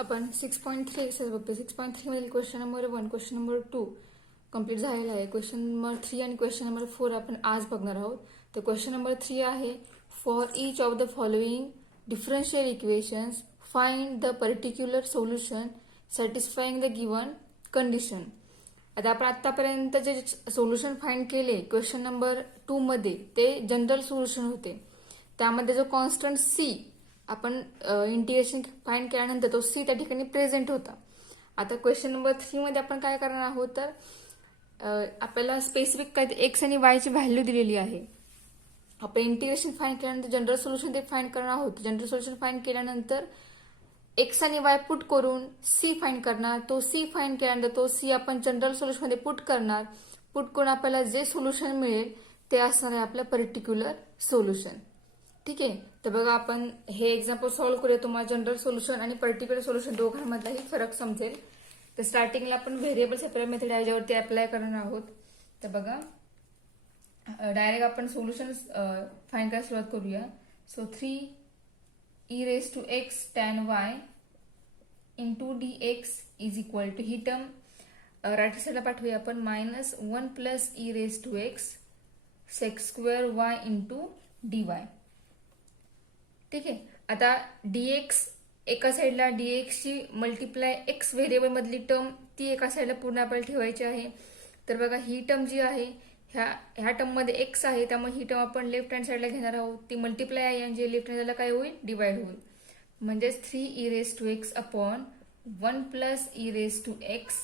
आपण 6.3 एक्सरसाइज बघतो. 6.3 मधील question number 1, question number 2 complete झालेला आहे. क्वेश्चन नंबर 3 आणि क्वेश्चन नंबर 4 आपण आज बघणार आहोत. तर क्वेश्चन नंबर 3 आहे, for each of the following differential equations find the particular solution satisfying the given condition. आता आपण आतापर्यंत जे सोल्युशन फाइंड केले क्वेश्चन नंबर 2 मध्ये ते जनरल सोल्युशन होते. त्यामध्ये जो कॉन्स्टंट सी आपण इंटिग्रेशन फाइंड केल्यानंतर तो सी त्या ठिकाणी प्रेझेंट होता. आता क्वेश्चन नंबर 3 मध्ये आपण काय करणार आहोत, तर आपल्याला स्पेसिफिक काय एक्स आणि वाय ची व्हॅल्यू दिलेली आहे. आपण इंटिग्रेशन फाइंड केल्यानंतर जनरल सोल्युशन ते फाइंड करणार आहोत. जनरल सोल्युशन फाइंड केल्यानंतर एक्स आणि वाय पुट करून सी फाइंड करणार. तो सी फाइंड केल्यानंतर तो सी आपण जनरल सोल्युशन मध्ये पुट करणार. पुट करून आपल्याला जे सोल्युशन मिळेल ते असणार आहे आपलं पर्टिक्युलर सोल्युशन. ठीक आहे. तर बघा आपण हे एक्झाम्पल सॉल्व्ह करूया. तुम्हाला जनरल सोल्युशन आणि पर्टिक्युलर सोल्युशन दोघांमधलाही फरक समजेल. तर स्टार्टिंगला आपण व्हेरिएबल सेपरेट मेथड याच्यावरती अप्लाय करणार आहोत. तर बघा डायरेक्ट आपण सोल्युशन फाइंड करायला सुरुवात करूया. So 3 e⁻x tan y into dx is equal to ही टर्म राईट साईडला पाठवूया आपण -1 + e⁻x sec² y into dy. ठीक आहे. आता dx एका साईडला dx ची मल्टिप्लाय x व्हेरिएबल मधली टर्म ती एका साईडला पूर्ण आपल्याला ठेवायची आहे. तर बघा ही टर्म जी आहे ह्या टर्म मध्ये x आहे, त्यामुळे ही टर्म आपण लेफ्ट हँड साईडला घेणार आहोत. ती मल्टिप्लाय आहे आणि जे लेफ्ट हँड साईडला काय होईल, डिवाइड होईल. म्हणजेच 3 e⁻x upon 1 + e⁻x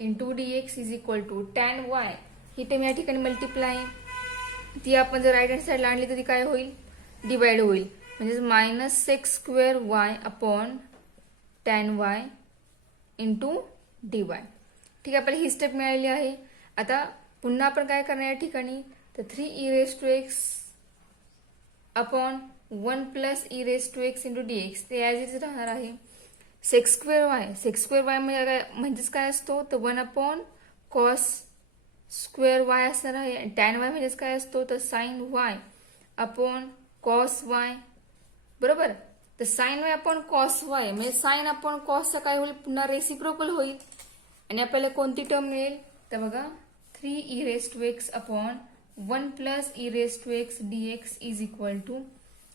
into dx is equal to tan y. ही टर्म या ठिकाणी मल्टिप्लाय आहे, ती आपण जर राईट हँड साईडला आणली तर ती काय होईल, डिवाइड होईल. म्हणजे -sec² y upon tan y into dy. ठीक आहे. आपल्याला ही स्टेप मिळालेली आहे. आता पुन्हा आपण काय करणार या ठिकाणी, तर 3 e⁻x upon 1 + e⁻x into dx ते ॲज इज राहणार आहे. sec² y म्हणजेच काय असतो, तर 1 अपॉन cos² y असणार आहे. आणि tan y म्हणजेच काय असतो, तर sin y upon cos y. बरोबर. तर sine y upon cos y म्हणजे साइन अपॉन कॉसचा काय होईल, पुन्हा रेसिप्रोकल होईल. आणि आपल्याला कोणती टर्म मिळेल, तर बघा 3 e⁻x upon 1 + e⁻x dx is equal to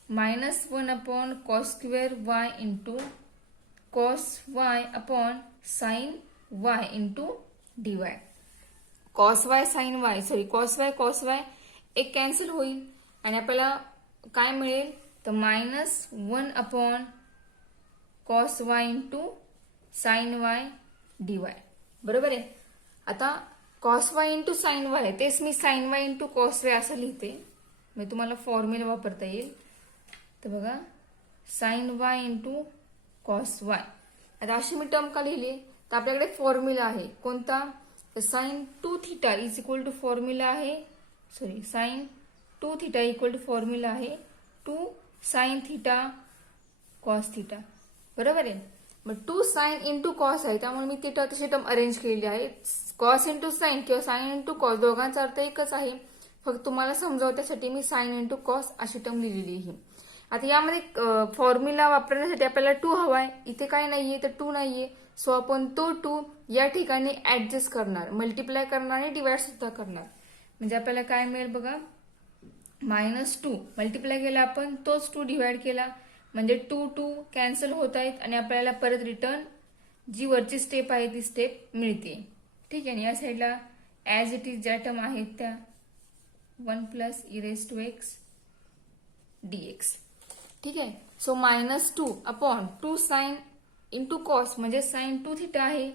-1 upon cos² y into cos y upon sine y into dy. cos y एक कॅन्सल होईल आणि आपल्याला काय मिळेल, तर -1 upon cos y into sine y dy. बरोबर आहे. आता cos y into sine y तेच मी sine y into cos y असं लिहिते, म्हणजे तुम्हाला फॉर्म्युला वापरता येईल. तर बघा sine y into cos y. आता अशी मी टर्म का लिहिली, तर आपल्याकडे फॉर्म्युला आहे कोणता, तर sin 2θ is equal to formula आहे, sin 2θ इक्वल टू फॉर्म्युला आहे 2 sin θ cos θ. बरोबर आहे. मग 2 sin इंटू कॉस आहे, त्यामुळे मी ती तशी टर्म अरेंज केलेली आहे. कॉस इंटू साइन किंवा साइन इंटू कॉस दोघांचा अर्थ एकच आहे, फक्त तुम्हाला समजावण्यासाठी मी साइन इंटू कॉस अशी टर्म लिहिलेली आहे. आता यामध्ये फॉर्म्युला वापरण्यासाठी आपल्याला 2 हवाय, इथे काय नाहीये तर 2 नाहीये. सो आपण तो 2 या ठिकाणी ऍडजस्ट करणार, मल्टिप्लाय करणार आणि डिवाइड सुद्धा करणार. म्हणजे आपल्याला काय मिळेल बघा, -2 मल्टिप्लाय केला आपण, तोच 2 डिवाइड केला, म्हणजे 2 कॅन्सल होत आहेत आणि आपल्याला परत रिटर्न जी वरची स्टेप आहे ती स्टेप मिळते. ठीक आहे. आणि या साईडला ॲज इट इज ज्या टर्म आहेत त्या 1 + e⁻x dx. ठीक आहे. So -2 upon 2 sine into cos म्हणजे sin 2θ आहे,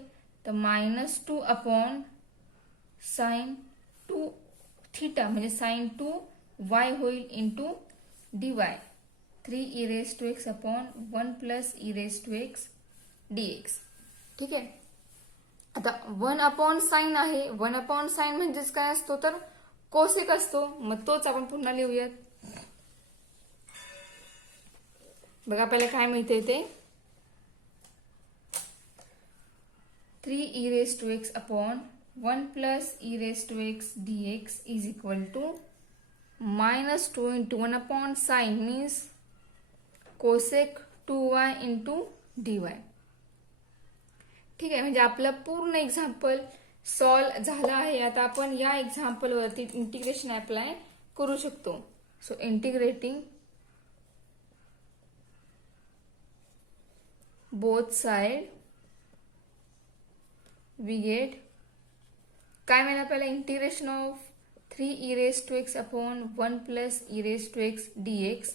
तर -2 अपॉन sin 2θ म्हणजे sin 2y होईल into dy. 3 e⁻x upon 1 + e⁻x dx. ठीक आहे. आता 1 अपॉन साइन आहे, 1 अपॉन साइन म्हणजेच काय असतो, तर कोसेक असतो. मग तोच आपण पुन्हा लिहूयात. बघा आपल्याला काय मिळते, ते 3 e⁻x upon 1 + e⁻x dx is equal to -2 into 1 upon sine means cosec 2y into dy. ठीक आहे, म्हणजे आपलं पूर्ण एक्झाम्पल सॉल्व झालं आहे. आता आपण या एक्झाम्पल वरती इंटिग्रेशन अप्लाय करू शकतो. So integrating both side we get काय मिळालं आपल्याला, integration of 3 e raised to x upon 1 plus e raised to x dx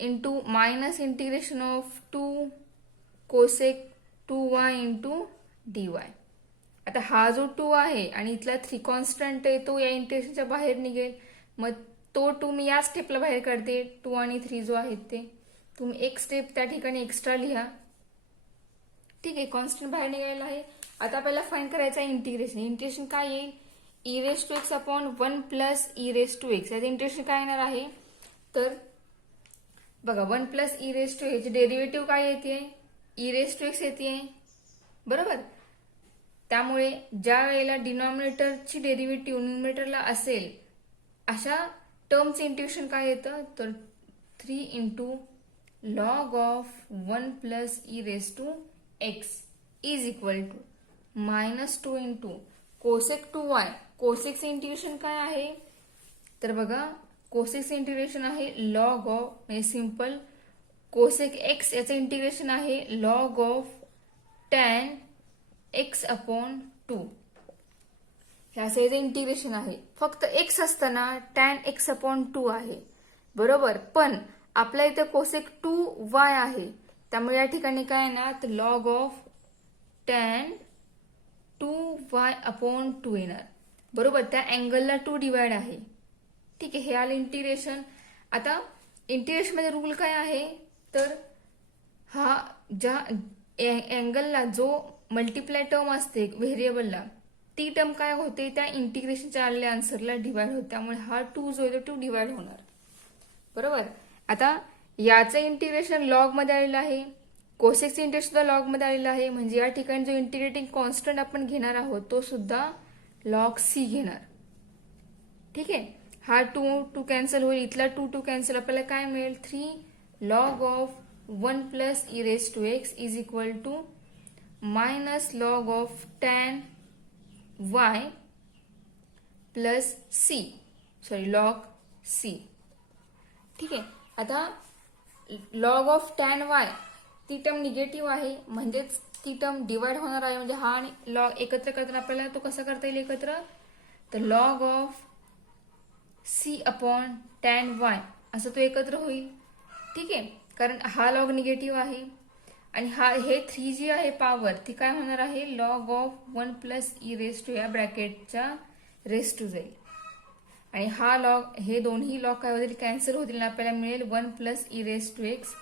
into minus integration of 2 cosec 2y into dy. आता हा जो 2 आहे आणि इथला 3 कॉन्स्टंट आहे तो या इंटिग्रेशनच्या बाहेर निघेल. मग तो 2 मी या स्टेपला बाहेर काढते. 2 आणि 3 जो आहेत ते तुम्ही एक स्टेप त्या ठिकाणी एक्स्ट्रा लिहा. ठीक आहे, कॉन्स्टंट बाहेर निघालेला आहे. आता आपल्याला फाइंड करायचं आहे इंटिग्रेशन. इंटिग्रेशन काय येईल, e raised to x upon 1 plus e raised to x. याचं इंटिग्रेशन काय येणार आहे, तर बघा 1 प्लस e raised to ह्याची डेरिव्हेटिव्ह काय येते, e raised to x येते, बरोबर. त्यामुळे ज्या वेळेला डिनॉमिनेटरची डेरिव्हेटिव्ह न्यूमरेटरला असेल अशा टर्मचं इंटिग्रेशन काय येतं, तर 3 into log of 1 plus e raised to x is equal to minus 2 into cosec 2y. कोसेकचं इंटिग्रेशन काय आहे, तर बघा कोसेकचं इंटिग्रेशन आहे लॉग ऑफ, म्हणजे सिंपल कोसेक x याचं इंटिग्रेशन आहे log of tan x upon 2. हे असं याचं इंटिग्रेशन आहे. फक्त x असताना tan x अपॉन 2 आहे, बरोबर. पण आपल्या इथे कोसेक 2y आहे, त्यामुळे या ठिकाणी काय ना, तर log of tan 2y upon 2 येणार, बरोबर. त्या अँगलला 2 डिवाइड आहे. ठीक आहे, हे आलं इंटिग्रेशन. आता इंटिग्रेशन मध्ये रूल काय आहे, तर हा ज्या अँगलला जो मल्टिप्लाय टर्म असते व्हेरिएबलला, ती टर्म काय होते, त्या इंटिग्रेशनच्या आलेल्या आन्सरला डिवाइड होते. त्यामुळे हा 2 जो आहे तो डिवाइड होणार, बरोबर. आता याचं इंटिग्रेशन लॉग मध्ये आलेलं आहे, कोसेकचं इंटिग्रेशन सुद्धा लॉग मध्ये आलेलं आहे. म्हणजे या ठिकाणी जो इंटिग्रेटिंग कॉन्स्टंट आपण घेणार आहोत तो सुद्धा लॉग सी घेणार. ठीक आहे, हा 2 कॅन्सल होईल, इथला 2 कॅन्सल, आपल्याला काय मिळेल, 3 log of 1 plus e raised to x is equal to minus log of tan y plus c, sorry log c. ठीक आहे, आता लॉग ऑफ tan y ती टर्म निगेटिव्ह आहे, म्हणजेच ती टर्म डिवाइड होणार आहे. म्हणजे हा आणि लॉग एकत्र करताना आपल्याला तो कसा करता येईल एकत्र, तर log of c upon tan y असं तो एकत्र होईल. ठीक आहे, कारण हा लॉग निगेटिव्ह आहे आणि हे 3 जी आहे पॉवर ती काय होणार आहे, log of 1 plus e raised to या ब्रॅकेटच्या रेस टू जाईल. आणि हा लॉग, हे दोन्ही लॉग काय होतील, कॅन्सल होतील. आपल्याला मिळेल 1 plus e raised to x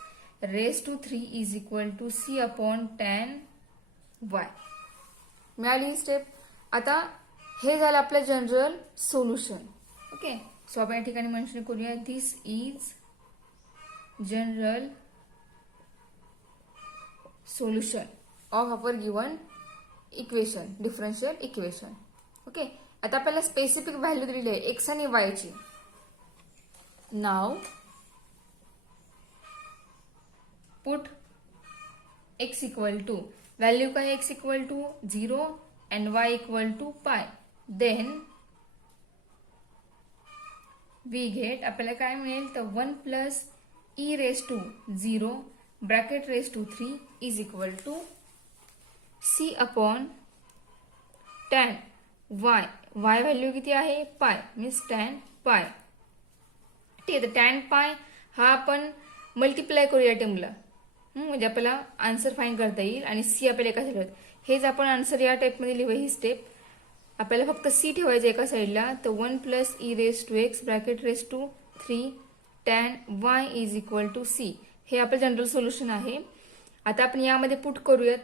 raise to 3 is equal to c upon tan y. मिळाली ही स्टेप. आता हे झालं आपलं जनरल सोल्युशन. ओके, सो आपण या ठिकाणी मेन्शन करूया, this is general solution of our given equation, differential equation. Okay, आता आपल्याला स्पेसिफिक व्हॅल्यू दिलेली आहे एक्स आणि वाय ची. नाव put x equal to, value काय, x equal to 0 and y equal to pi. Then we get, आपल्याला काय मिळेल, तर 1 plus e raised to 0 bracket raised to 3 is equal to c upon tan y. y value किती आहे, पाय, means tan पाय. ठीक आहे, तर tan पाय हा आपण मल्टिप्लाय करू या टर्मला, म्हणजे आपल्याला आन्सर फाइंड करता येईल. आणि सी आपल्याला एका साईडला, हेच आपण आन्सर या टाईपमध्ये लिहू. ही स्टेप आपल्याला फक्त सी ठेवायचं एका साईडला. तर 1 plus e raised to x bracket raised to 3 tan y is equal to c. हे आपलं जनरल सोल्युशन आहे. आता आपण यामध्ये पुट करूयात.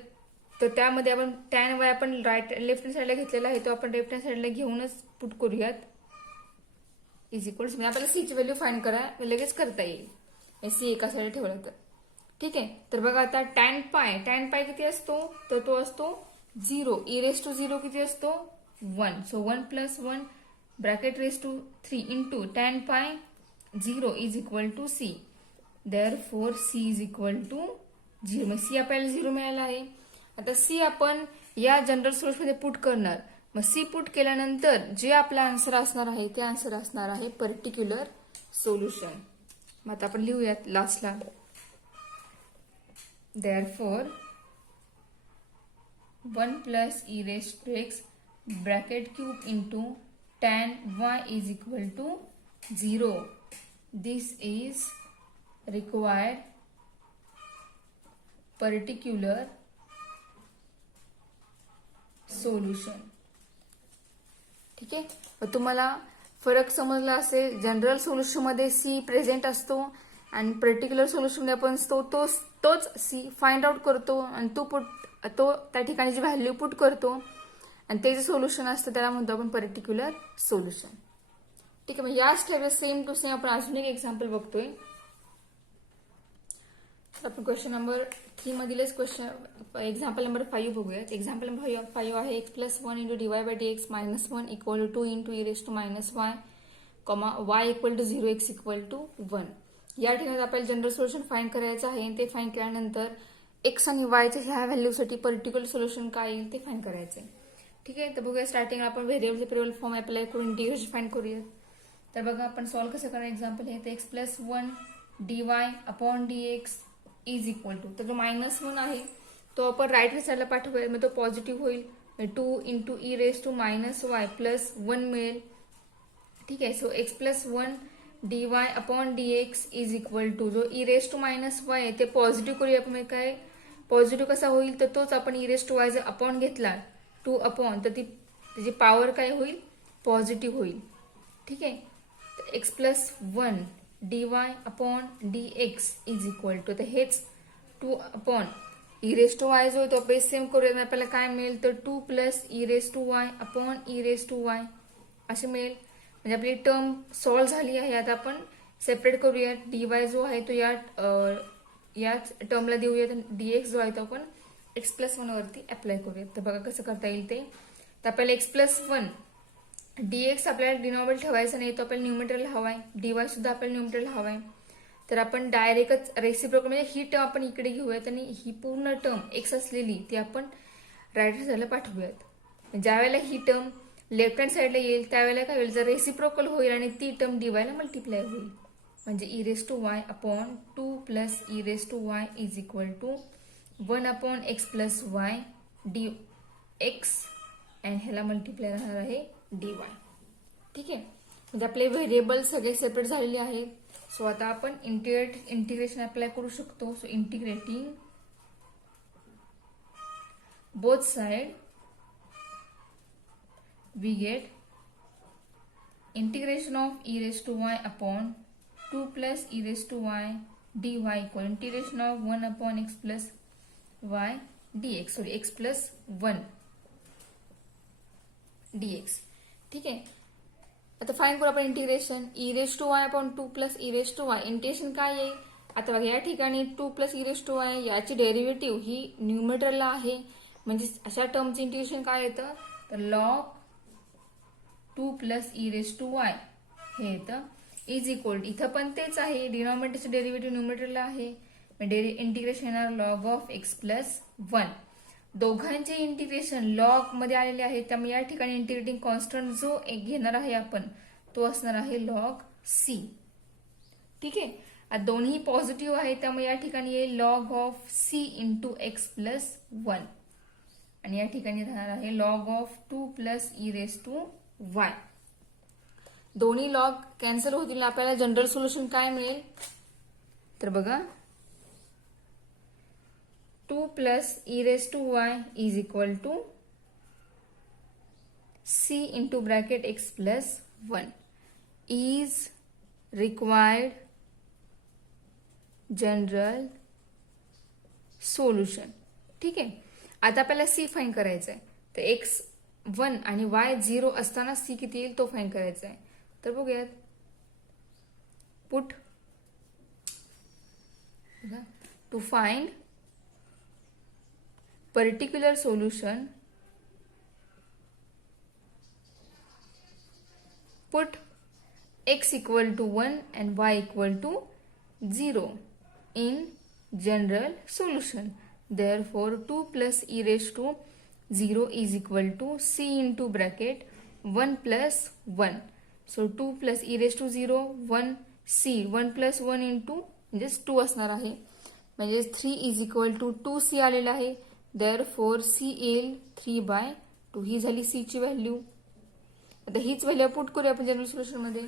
तर त्यामध्ये आपण tan y आपण लेफ्ट हँड साईडला घेतलेला आहे, तो आपण लेफ्ट हँड साईडला घेऊनच पुट करूयात. इज इक्वल टू, आपल्याला सी ची व्हॅल्यू फाइंड करा, लगेच करता येईल सी एका साईडला ठेवला तर. ठीक आहे, तर बघा आता tan पाय किती असतो, तर तो असतो 0. e raised to 0 किती असतो, 1. So 1 plus 1 bracket raised to 3 into tan pi 0 is equal to c. Therefore c is equal to 0. मग सी आपल्याला 0 मिळाला आहे. आता सी आपण या जनरल सोल्युशन मध्ये पुट करणार. मग सी पुट केल्यानंतर जे आपला आन्सर असणार आहे ते आन्सर असणार आहे पर्टिक्युलर सोल्युशन. मग आता आपण लिहूयात लास्टला. Therefore 1 plus e raised to x bracket cube into tan y is equal to 0. This is required particular solution. ठीक आहे. मग तुम्हाला फरक समजला असेल. जनरल सोल्युशन मध्ये सी प्रेझेंट असतो आणि पर्टिक्युलर सोल्युशन मध्ये आपण तोच सी फाइंड आउट करतो आणि तो त्या ठिकाणी जी व्हॅल्यू पुट करतो आणि ते जे सोल्युशन असतं त्याला म्हणतो आपण पर्टिक्युलर सोल्युशन. ठीक आहे. मग याच टाईपचं सेम टू सेम आपण अजून एक एक्झाम्पल बघतोय. आपण क्वेश्चन नंबर 3 मधीलच क्वेश्चन एक्झाम्पल नंबर 5 बघूयात. एक्झाम्पल नंबर 5 आहे x plus 1 into dy by dx minus 1 equal to 2 into e raise to minus y comma y equal to 0 x equal to 1. या ठिकाणी आपल्याला जनरल सोल्युशन फाइंड करायचं आहे. ते find केल्यानंतर x आणि y च्या ह्या व्हॅल्यूसाठी पर्टिक्युलर सोल्युशन काय येईल ते फाइंड करायचं आहे. ठीक आहे. तर बघूया स्टार्टिंग आपण व्हेरिएबल प्रिव्हल फॉर्म अप्लाय करून इंटिग्रेशन फाइंड करूयात. तर बघा आपण सॉल्व्ह कसं करणार. एक्झाम्पल आहे तर x plus 1 dy upon dx is equal to, तर जो -1 आहे तो आपण राईट हँड साईडला पाठवूया. मग तो पॉझिटिव्ह होईल. 2 into e raise to minus y plus 1 मिळेल. ठीक आहे. So x plus 1 dy upon dx is equal to जो e raise to minus y आहे ते पॉझिटिव्ह करूया. आपण काय पॉझिटिव्ह कसा होईल तर तोच आपण ई रेस टू वाय जर अपॉन घेतला 2 अपॉन तर त्याची पॉवर काय होईल पॉझिटिव्ह होईल. ठीक आहे. तर x plus 1 dy upon dx is equal to, तर हेच 2 upon e raise to y जो आहे तो बेस सेम करूया. आपल्याला काय मिळेल तर 2 plus e raise to y upon e raise to y असे मिळेल. म्हणजे आपली टर्म सॉल्व्ह झाली आहे. आता आपण सेपरेट करूया. dy जो आहे तो याच टर्मला देऊया. dx जो आहे तो आपण x प्लस 1 वरती अप्लाय करूया. तर बघा कसं करता येईल ते. तर आपल्याला x प्लस 1 dx आपल्याला डिनॉमिनेटर ठेवायचा नाही, तो आपल्याला न्यूमरेटरला हवाय. dy सुद्धा आपल्याला न्यूमरेटरला हवाय. तर आपण डायरेक्टच रेसिप्रोकल म्हणजे ही टर्म आपण इकडे घेऊयात आणि ही पूर्ण टर्म x असलेली ती आपण राईट हँड साईडला पाठवूयात. ज्या वेळेला ही टर्म लेफ्ट हँड साईडला येईल त्यावेळेला काय होईल जर रेसिप्रोकल होईल आणि ती टर्म dy ला मल्टिप्लाय होईल. म्हणजे e raise to y upon 2 plus e raise to y is equal to 1 upon x plus y d x and ह्याला मल्टिप्लाय राहणार आहे dy. ठीक आहे. म्हणजे आपले व्हेरिएबल सगळे सेपरेट झालेले आहेत. सो आता आपण इंटिग्रेशन अप्लाय करू शकतो. So integrating both side we get integration of e raised to y upon 2 plus e raised to y dy equal integration of 1 upon x plus y dx. sorry x plus 1 dx. ठीक आहे. आता find करू आपण integration. e raise to y अपॉन 2 plus e raise to y integration काय येईल. आता बघा या ठिकाणी 2 plus e raise to y याची डेरिव्हेटिव्ह ही न्यूमरेटरला आहे. म्हणजे अशा टर्मचे इंटिग्रेशन काय येतं तर log 2 plus e raise to y हे येतं इज इक्वल इथं पण तेच आहे. डिनॉमिनेटरचं डेरिव्हेटिव्ह न्यूमरेटरला आहे. इंटिग्रेशन येणार लॉग ऑफ एक्स प्लस 1. दोघांचे इंटिग्रेशन लॉग मध्ये आलेले आहे. त्यामुळे या ठिकाणी इंटिग्रेटिंग कॉन्स्टंट जो एक घेणार आहे आपण तो असणार आहे लॉग सी. ठीक आहे. आता दोन्ही पॉझिटिव्ह आहे त्यामुळे या ठिकाणी येईल log of c into x plus 1 आणि या ठिकाणी राहणार आहे log of 2 plus e raise to y. दोन्ही लॉग कॅन्सल होतील. आपल्याला जनरल सोल्युशन काय मिळेल तर बघा 2 plus e raise to y is equal to c into bracket x plus 1 is required general solution. ठीक आहे. आता आपल्याला सी फाइंड करायचं आहे. तर एक्स 1 आणि y 0 असताना सी किती येईल तो फाइंड करायचा आहे. तर बघूयात. Put to find particular solution put x equal to 1 and y equal to 0 in general solution. Therefore 2 plus e raised to 0 is equal to c into bracket 1 plus 1. So 2 plus e raised to 0 1 c 1 plus 1 into म्हणजेच 2 असणार आहे. म्हणजे 3 is equal to 2c आलेला आहे. Therefore c येईल 3/2. ही झाली c ची value. आता हीच व्हॅल्यू पुट करूया आपण जनरल सोल्युशन मध्ये.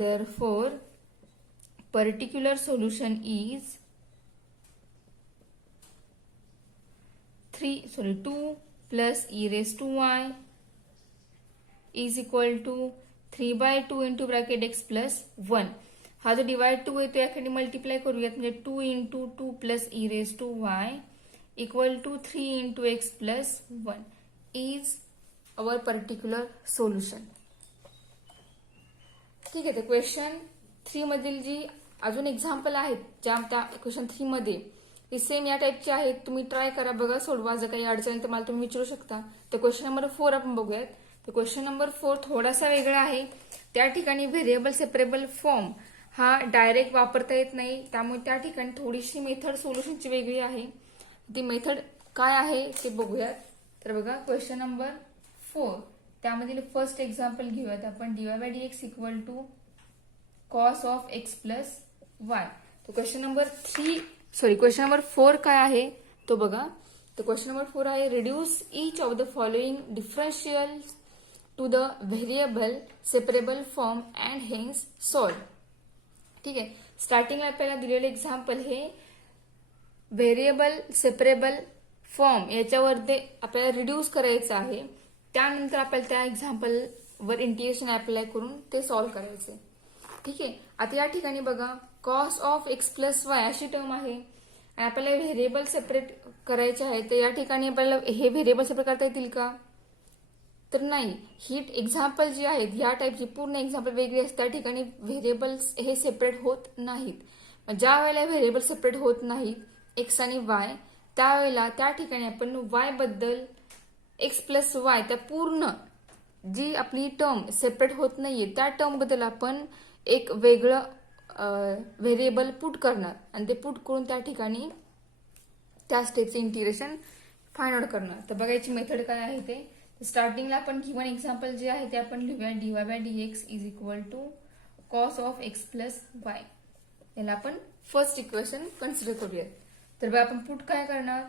Therefore particular solution is 2 plus e raised to y is equal to 3/2 into bracket x plus 1. हा जो डिवाइड 2 येतो याकडे मल्टिप्लाय करूयात. म्हणजे 2 into 2 plus e raised to y equal to 3 into x plus 1 is our particular solution. ठीक आहे. तर question 3 मधील जी अजून एक्झाम्पल आहेत ज्या त्या क्वेश्चन 3 मध्ये ते सेम या टाईपचे आहेत. तुम्ही ट्राय करा, बघा, सोडवा. जर काही अडचण तर मला तुम्ही विचारू शकता. तर क्वेश्चन नंबर 4 आपण बघूयात. तर क्वेश्चन नंबर 4 थोडासा वेगळा आहे. त्या ठिकाणी व्हेरिएबल सेपरेबल फॉर्म हा डायरेक्ट वापरता येत नाही. त्यामुळे त्या ठिकाणी थोडीशी मेथड सोल्युशनची वेगळी आहे. ती मेथड काय आहे ते बघूयात. तर बघा क्वेश्चन नंबर 4 त्यामधील फर्स्ट एक्झाम्पल घेऊयात आपण. dy/dx equal to cos of x plus y. तो क्वेश्चन नंबर 4 काय आहे तो बघा. तर क्वेश्चन नंबर 4 आहे reduce each of the following differential to the variable separable form and hence solve. ठीक आहे. स्टार्टिंगला आपल्याला दिलेले एक्झाम्पल हे व्हेरिएबल सेपरेबल फॉर्म याच्यावरती आपल्याला रिड्यूस करायचं आहे. त्यानंतर आपल्याला त्या एक्झाम्पल वर इंटिग्रेशन अप्लाय करून ते सॉल्व्ह करायचे. ठीक आहे. आता या ठिकाणी बघा cos of x plus Y अशी टर्म आहे आणि आपल्याला व्हेरिएबल सेपरेट करायचे आहे. तर या ठिकाणी आपल्याला हे व्हेरिएबल सेपरेट करता येतील का? तर नाही. ही एक्झाम्पल जी आहेत ह्या टाईपची पूर्ण एक्झाम्पल वेगळी असते. त्या ठिकाणी व्हेरिएबल्स हे सेपरेट होत नाहीत. ज्या वेळेला व्हेरिएबल सेपरेट होत नाहीत एक्स आणि वाय त्यावेळेला त्या ठिकाणी आपण वाय बद्दल एक्स प्लस वाय त्या पूर्ण जी आपली टर्म सेपरेट होत नाहीये त्या टर्म बद्दल आपण एक वेगळं व्हेरिएबल पुट करणार आणि ते पुट करून त्या ठिकाणी त्या स्टेपचे इंटिग्रेशन फाइंड आउट करणार. तर बघायची मेथड काय आहे ते. स्टार्टिंगला आपण गिवन एक्झाम्पल जे आहे ते आपण लिहूया. dy/dx is equal to cos of x plus y. याला आपण फर्स्ट इक्वेशन कन्सिडर करूयात. तर बघा आपण पुट काय करणार.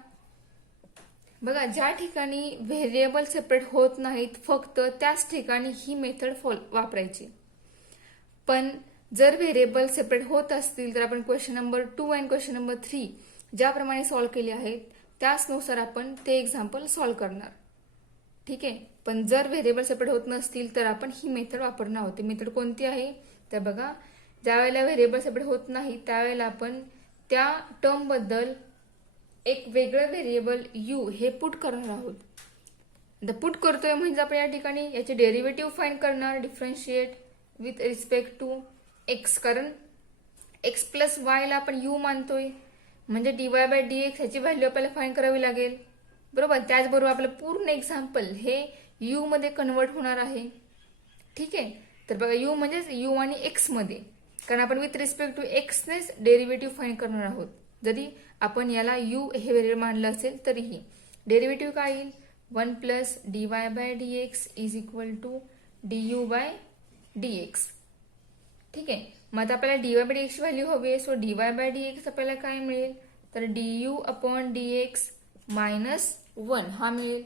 बघा ज्या ठिकाणी व्हेरिएबल सेपरेट होत नाहीत फक्त त्याच ठिकाणी ही मेथड वापरायची. पण जर व्हेरिएबल सेपरेट होत असतील तर आपण क्वेश्चन नंबर 2 आणि क्वेश्चन नंबर 3 ज्याप्रमाणे सॉल्व्ह केले आहेत त्याचनुसार आपण ते एक्झाम्पल सॉल्व्ह करणार. ठीक आहे. पण जर व्हेरिएबल सेपरेट होत नसतील तर आपण ही मेथड वापरणार आहोत. मेथड कोणती आहे तर बघा ज्या वेळेला व्हेरिएबल सेपरेट होत नाही त्यावेळेला आपण त्या टर्म बद्दल एक वेगळं व्हेरिएबल यू हे पुट करणार आहोत. पुट करतोय म्हणजे आपण या ठिकाणी याचे डेरिव्हेटिव्ह फाइंड करणार differentiate with respect to x. कारण एक्स प्लस वाय ला आपण यू मानतोय म्हणजे dy/dx ह्याची व्हॅल्यू आपल्याला फाइंड करावी लागेल. बरोबर. त्याचबरोबर आपलं पूर्ण एक्झाम्पल हे यू मध्ये कन्वर्ट होणार आहे. ठीक आहे. तर बघा यू म्हणजेच यू आणि एक्स मध्ये, कारण आपण विथ रिस्पेक्ट टू एक्सनेच डेरिव्हेटिव्ह फाइंड करणार आहोत. जरी आपण याला यू हे व्हेरिएबल मानलं असेल तरीही डेरिव्हेटिव्ह काय येईल 1 plus dy/dx is equal to du/dx. ठीक आहे. मग आता आपल्याला dy/dx ची व्हॅल्यू हवी आहे. सो dy/dx आपल्याला काय मिळेल तर du/dx -1 हा मिळेल.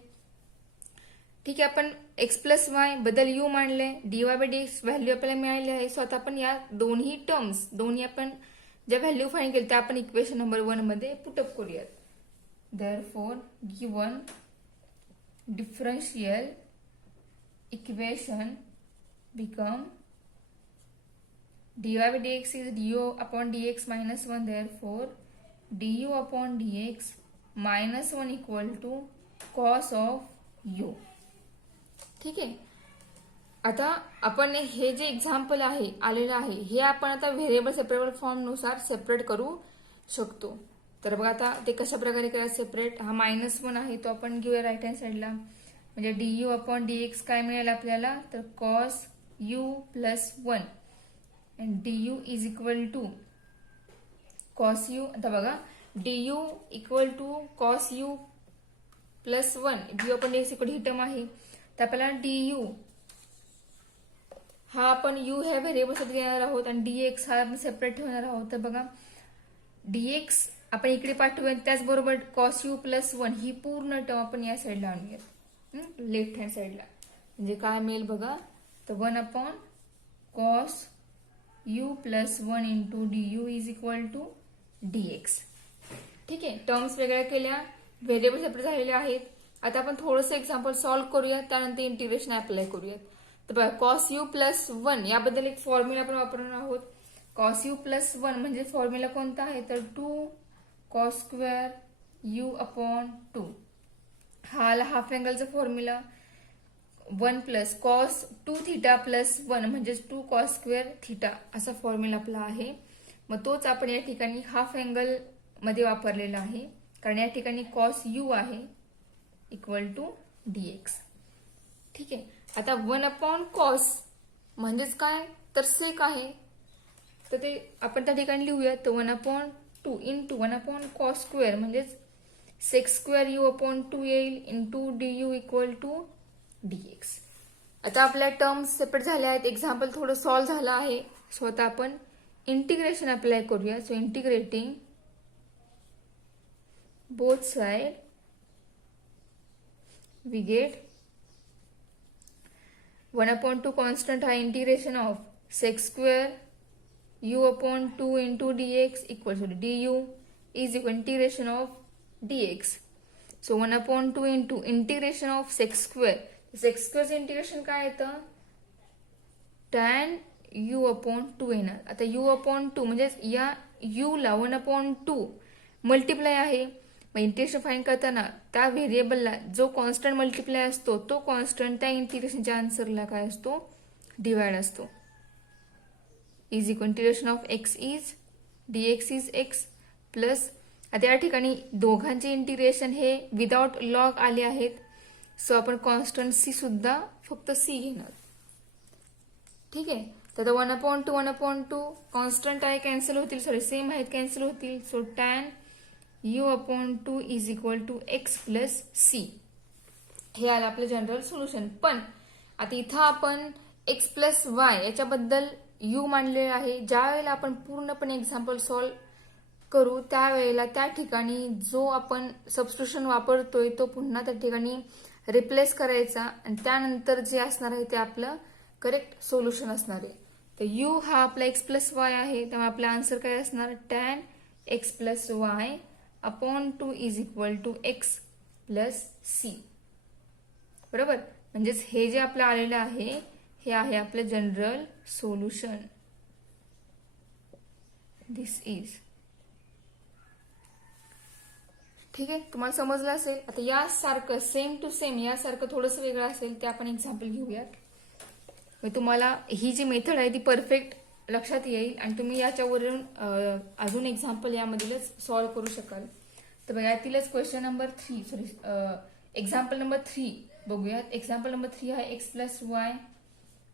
ठीक आहे. आपण एक्स प्लस वाय बद्दल यू मांडले, dy/dx व्हॅल्यू आपल्याला मिळाली आहे. सो आता आपण या दोन्ही टर्म्स दोन्ही आपण ज्या व्हॅल्यू फाइंड केली त्या आपण इक्वेशन नंबर 1 मध्ये पुटअप करूयात. Therefore given differential equation become dy/dx is du/dx -1. Therefore du/dx -1 equal to cos of u. ठीक आहे. आता आपण हे जे एक्झाम्पल आहे आलेलं आहे हे आपण आता व्हेरिएबल सेपरेबल फॉर्म नुसार सेपरेट करू शकतो. तर बघा आता ते कशा प्रकारे करायचं सेपरेट. हा -1 आहे तो आपण घेऊया राईट हँड साईडला. म्हणजे du/dx काय मिळेल आपल्याला तर cos u plus 1 and du is equal to cos u. आता बघा du equal to cos u plus 1, du आपण dx इक्वल ही टर्म आहे, तर आपल्याला du हा आपण u ह्या व्हेरिएबलसाठी घेणार आहोत आणि dx हा आपण सेपरेट ठेवणार आहोत. तर बघा dx आपण इकडे पाठवूया, त्याचबरोबर कॉस यू प्लस 1 ही पूर्ण टर्म आपण या साईडला आणूयात, लेफ्ट हँड साईडला. म्हणजे काय मिळेल बघा, तर 1 upon cos u plus 1 into du is equal to dx. ठीक आहे, टर्म्स वेगळ्या केल्या, व्हेरिएबल सेपरेट झालेले आहेत. आता आपण थोडंसं एक्झाम्पल सॉल्व्ह करूया, त्यानंतर इंटिग्रेशन अप्लाय करूयात. तर बघा कॉस यू प्लस 1 याबद्दल एक फॉर्म्युला आपण वापरणार आहोत. कॉस यू प्लस 1 म्हणजे फॉर्म्युला कोणता आहे, तर 2 कॉस स्क्वेअर यू अपॉन 2. हा आला हाफ अँगलचा formula. 1 plus cos 2 theta plus 1 म्हणजे 2 कॉस स्क्वेअर थिटा असा फॉर्म्युला आपला आहे. मग तोच आपण या ठिकाणी हाफ अँगल मध्ये वापरलेला आहे, कारण या ठिकाणी कॉस यू आहे इक्वल टू dx. ठीक आहे, आता 1 अपॉन कॉस म्हणजेच काय, तर सेक आहे, तर ते आपण त्या ठिकाणी लिहूया. तर 1 upon 2 into 1 upon cos square म्हणजेच सेक स्क्वेअर यू अपॉन 2 येईल into du equal to dx. आता आपल्या टर्म्स सेपरेट झाल्या आहेत, एक्झाम्पल थोडं सॉल्व्ह झालं आहे. सो आता आपण इंटिग्रेशन अप्लाय करूया. So integrating both side we get 1 upon 2 constant हा integration of sec square u upon 2 into dx equals to du is equal integration of dx. So 1 upon 2 into integration of sec square. Sec square integration काय येतं, tan u upon 2 येणार. आता u upon 2 म्हणजे या u ला 1 upon 2 multiply आहे. मग integration find करताना त्या व्हेरिएबलला जो कॉन्स्टंट मल्टिप्लाय असतो तो कॉन्स्टंट त्या इंटिग्रेशनच्या आन्सरला काय असतो, डिवाइड असतो. Is equal integration of x is dx is x plus. आता या ठिकाणी दोघांचे इंटिग्रेशन हे विदाउट लॉग आले आहेत, सो आपण कॉन्स्टंट सी सुद्धा फक्त सी घेणार. ठीक आहे, तर 1 अपॉन 2 1 अपॉन 2 कॉन्स्टंट आहे, कॅन्सल होतील, सॉरी सेम आहेत, कॅन्सल होतील. So tan u upon 2 is equal to x plus c. हे आलं आपलं जनरल सोल्युशन. पण आता इथं आपण एक्स प्लस वाय याच्याबद्दल u मांडलेलं आहे. ज्या वेळेला आपण पूर्णपणे एक्झाम्पल सॉल्व्ह करू त्यावेळेला त्या ठिकाणी जो आपण सबस्टिट्यूशन वापरतोय तो पुन्हा त्या ठिकाणी रिप्लेस करायचा आणि त्यानंतर जे असणार आहे ते आपलं करेक्ट सोल्युशन असणार आहे. तर u हा आपला एक्स प्लस वाय आहे, त्यामुळे आपला आन्सर काय असणार, tan x plus y upon 2 is equal to x plus c. बरोबर, म्हणजेच हे जे आपलं आलेलं आहे हे आहे आपलं जनरल सोल्युशन. This is. ठीक आहे, तुम्हाला समजलं असेल. आता यासारखं सेम टू सेम यासारखं थोडंसं वेगळं असेल ते आपण एक्झाम्पल घेऊयात. मग तुम्हाला ही जी मेथड आहे ती परफेक्ट लक्षात येईल आणि तुम्ही याच्यावरून अजून एक्झाम्पल यामधीलच सॉल्व्ह करू शकाल. तर बघा यातीलच question number 3 sorry example number 3 बघूयात. एक्झाम्पल नंबर 3 आहे x plus Y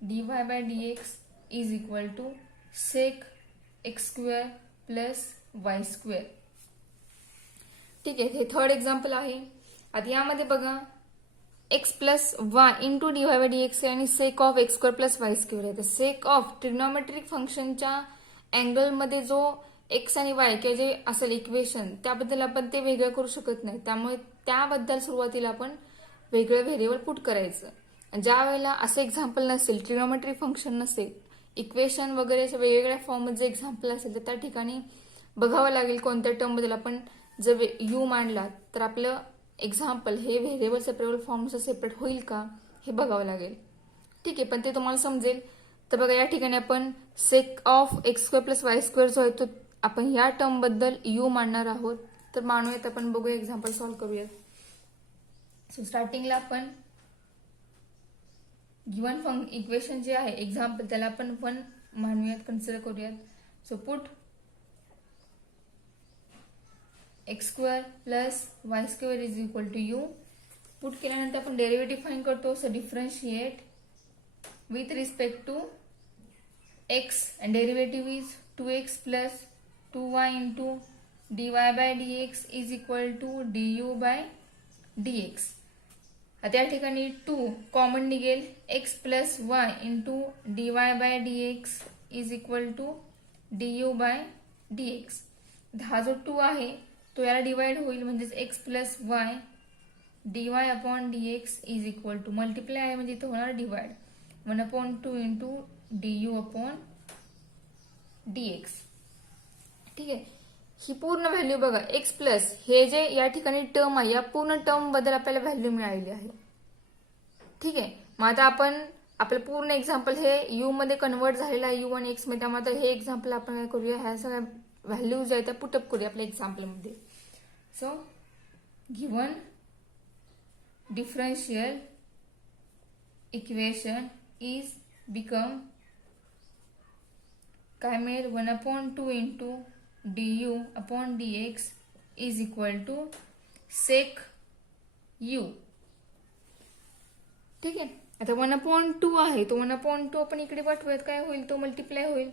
dy by dx is equal to sec x square plus y square. ठीक आहे, हे थर्ड एक्झाम्पल आहे. आता यामध्ये बघा x plus y into dy by dx आहे आणि sec of x square plus y square आहे. तर सेक ऑफ ट्रिग्नोमेट्रिक फंक्शनच्या अँगलमध्ये जो एक्स आणि वाय किंवा जे असेल इक्वेशन त्याबद्दल आपण ते वेगळं करू शकत नाही, त्यामुळे त्याबद्दल सुरुवातीला आपण वेगळं व्हेरिएबल पुट करायचं. ज्या वेळेला असं एक्झाम्पल नसेल, ट्रिग्नोमेट्रिक फंक्शन नसेल, इक्वेशन वगैरे वेगवेगळ्या फॉर्ममध्ये एक्झाम्पल असेल तर त्या ठिकाणी बघावं लागेल कोणत्या टर्मबद्दल आपण जर यू मांडला तर आपलं एक्झाम्पल हे व्हेरिएबल सेपरेबल फॉर्मचं सेपरेट होईल का हे बघावं लागेल. ठीक आहे, पण ते तुम्हाला समजेल. तर बघा या ठिकाणी आपण सेक of x square plus y square जो आहे तो आपण या टर्म बद्दल यू मांडणार आहोत. तर मानूयात, आपण बघूया एक्झाम्पल सॉल्व्ह करूयात. सो स्टार्टिंगला आपण गिवन इक्वेशन जे आहे एक्झाम्पल त्याला आपण 1 मानूयात, कन्सिडर करूयात. So put x square plus y square is equal to u. Put केल्यानंतर आपण डेरिव्हेटिव्ह फाइंड करतो. So differentiate with respect to x and derivative is 2x plus 2y into dy by dx is equal to du by dx. आता या ठिकाणी 2 common निघेल, x plus y into dy by dx is equal to du by dx. हा जो 2 आहे तो याला divide होईल, म्हणजेच x plus Y dy upon dx is equal to multiply आहे म्हणजे इथं होणार divide 1/2 into du upon dx. ठीक आहे, ही पूर्ण व्हॅल्यू बघा, x प्लस हे जे या ठिकाणी टर्म आहे या पूर्ण टर्म बद्दल आपल्याला व्हॅल्यू मिळालेली आहे. ठीक आहे, मग आता आपण आपलं पूर्ण एक्झाम्पल हे यू मध्ये कन्वर्ट झालेलं आहे, यू आणि एक्स मध्ये. त्यामुळे आता हे एक्झाम्पल आपण काय करूया, ह्या सगळ्या व्हॅल्यूज आहेत त्या पुटअप करूया आपल्या एक्झाम्पल मध्ये. So given differential equation is become काय मिळेल, 1/2 into du upon dx is equal to sec u. ठीक आहे, आता 1/2 आहे तो 1/2 आपण इकडे पाठवूयात, काय होईल तो मल्टिप्लाय होईल.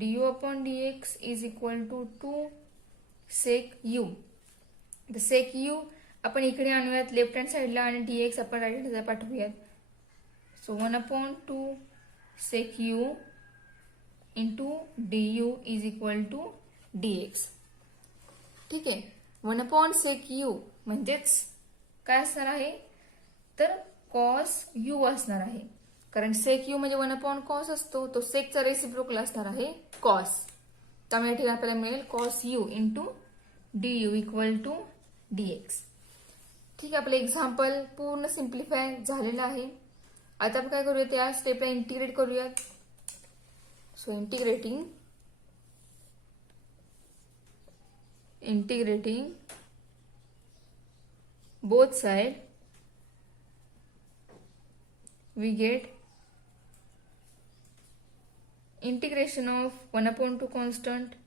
du upon dx is equal to 2 sec u. तर सेक u आपण इकडे आणूयात लेफ्ट हँड साईडला आणि dx आपण राईट हँड साईडला पाठवूयात. So 1/2 sec u into du is equal to dx. ठीक आहे, 1/sec u म्हणजेच काय असणार आहे तर cos u असणार आहे, कारण sec u म्हणजे 1/cos असतो, तो सेकचा रेसिप्रोकल असणार आहे cos. त्यामुळे या ठिकाणी आपल्याला मिळेल cos u into du equal to dx. ठीक आहे, आपलं एक्झाम्पल पूर्ण सिम्प्लिफाय झालेलं आहे. आता आपण काय करूयात, या स्टेपला इंटिग्रेट करूयात. So integrating both side we get integration of 1/2 constant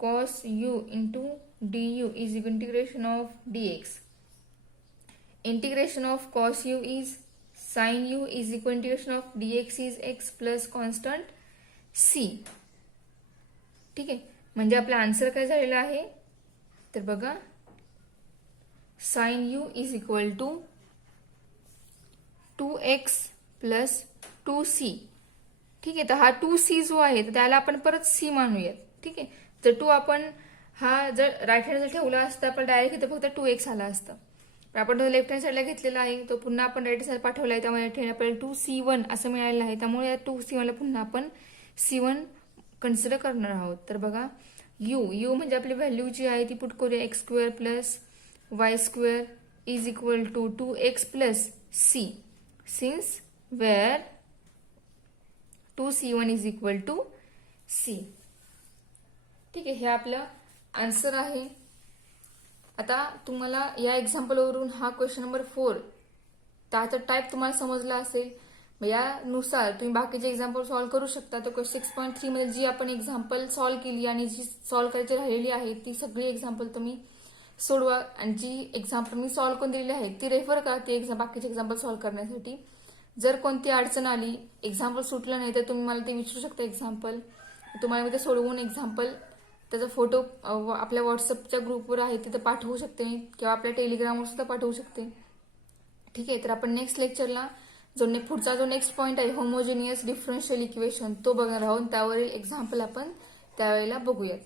cos u into du is integration of dx. Integration of cos u is sin u is equal integration of dx is x plus constant c. ठीक आहे, म्हणजे आपला answer काय झालेला आहे तर बघा, sine u is equal to 2x plus 2c. ठीक आहे, तर हा 2c जो आहे तर त्याला आपण परत c मानूयात. ठीक आहे, तर 2 आपण हा जर राईट हँड साईड ठेवला असता आपण डायरेक्ट इथं फक्त 2x आला असता, पण आपण तो लेफ्ट हँड साईडला घेतलेला आहे, तो पुन्हा आपण राईट साईड पाठवला आहे, त्यामुळे आपल्याला 2c1 असं मिळालेलं आहे. त्यामुळे या 2c1 ला पुन्हा आपण c1 कन्सिडर करणार आहोत. तर बघा, u म्हणजे आपली व्हॅल्यू जी आहे ती पुट करूया, x square plus y square is equal to 2x plus c, since where 2c1 is equal to c. ठीक आहे, हे आपलं आन्सर आहे. आता तुम्हाला या एक्झाम्पलवरून हा क्वेश्चन नंबर 4 त्याचा टाईप तुम्हाला समजला असेल. यानुसार तुम्ही बाकीचे एक्झाम्पल सॉल्व्ह करू शकता. तर 6.3 मध्ये जी आपण एक्झाम्पल सॉल्व्ह केली आणि जी सॉल्व्ह करायची राहिलेली आहे ती सगळी एक्झाम्पल तुम्ही सोडवा, आणि जी एक्झाम्पल मी सॉल्व्ह करून दिलेली आहे ती रेफर करा ते बाकीचे एक्झाम्पल सॉल्व्ह करण्यासाठी. जर कोणती अडचण आली, एक्झाम्पल सुटलं नाही, तर तुम्ही मला ते विचारू शकता. एक्झाम्पल तुम्हाला मी ते सोडवून एक्झाम्पल त्याचा फोटो आपल्या व्हॉट्सअपच्या ग्रुपवर आहे तिथं पाठवू शकते मी, किंवा आपल्या टेलिग्रामवर सुद्धा पाठवू शकते. ठीक आहे, तर आपण नेक्स्ट लेक्चरला पुढचा जो नेक्स्ट पॉईंट आहे होमोजिनियस डिफरन्शियल इक्वेशन तो बघणार आहोत. त्यावरील एक्झाम्पल आपण त्यावेळेला बघूयात.